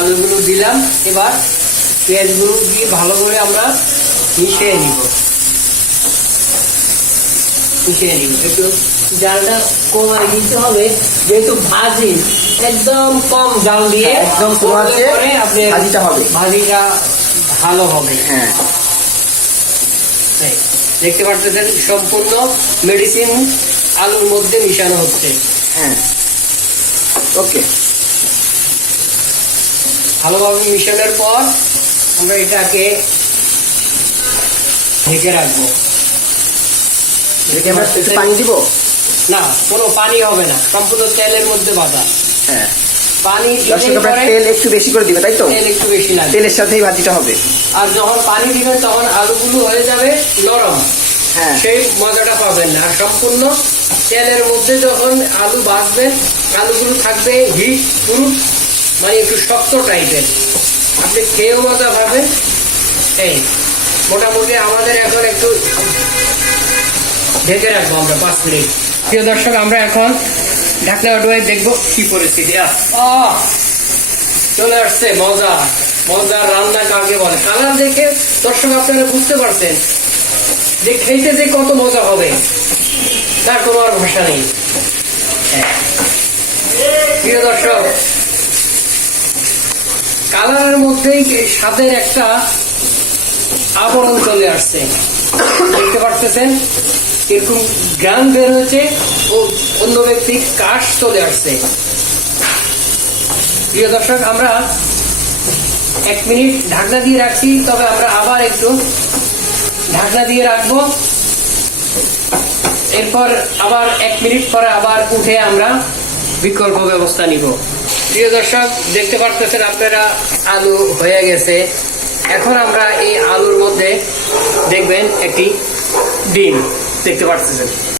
আলুগুলো দিলাম। এবার পেঁয়াজগুলো দিয়ে ভালো করে আমরা মিশিয়ে নিব। একটু জালটা কমায় দিতে হবে, যেহেতু ভাজি একদম কম জাল দিয়ে একদম আপনি ভাজিটা হবে, ভাজিটা ভালো হবে। হ্যাঁ দেখতে পাচ্ছেন সম্পূর্ণ মেডিসিন আলুর মধ্যে মিশানো হচ্ছে। হ্যাঁ ওকে, ভালোভাবে মিশানোর পর আমরা এটাকে ঢেকে রাখবো। একটু পানি দিব না, কোনো পানি হবে না, সম্পূর্ণ তেলের মধ্যে ভাজা। হ্যাঁ, পানি তেল একটু বেশি করে দিবে, তাই তো? তেল একটু বেশি লাগে, তেলের সাথেই ভাজিটা হবে। আর যখন পানি দিবেন তখন আলুগুলো হয়ে যাবে নরম, হ্যাঁ সেই মজাটা পাবেন না। আর সম্পূর্ণ তেলের মধ্যে যখন আলু ভাজবেন, আলুগুলো থাকবে হিট প্রুফ, মানে একটু শক্ত টাইপের, আপনি খেয়েও মজা পাবেন। এই মোটামুটি আমাদের এখন একটু ঢেকে রাখবো আমরা 5 মিনিট। প্রিয় দর্শক, আমরা এখন ঢাকনা উঠে দেখবো কি পরিস্থিতি। চলে আসছে মজা, মজার রান্না কাকে বলে। কালার দেখে দর্শক আপনারা বুঝতে পারছেন যে খেতে যে কত মজা হবে, তার কোনো আর ভাষা নেই। প্রিয় দর্শক, কালারের মধ্যেই স্বাদের একটা আবরণ চলে আসছে, দেখতে পারতেছেন এরকম গ্রাম বের হয়েছে ও অন্য ব্যক্তি কাশ চলে আসছে। প্রিয় দর্শক, আমরা 1 মিনিট ঢাকনা দিয়ে রাখছি, তবে আমরা আবার একটু ঢাকনা দিয়ে রাখবো। এরপর আবার 1 মিনিট পরে আবার উঠে আমরা বিকল্প ব্যবস্থা নিব। প্রিয় দর্শক, দেখতে পারতেছেন আপনারা আলু হয়ে গেছে। এখন আমরা এই আলুর মধ্যে দেখবেন একটি ডিম দেখতে পারতেছেন।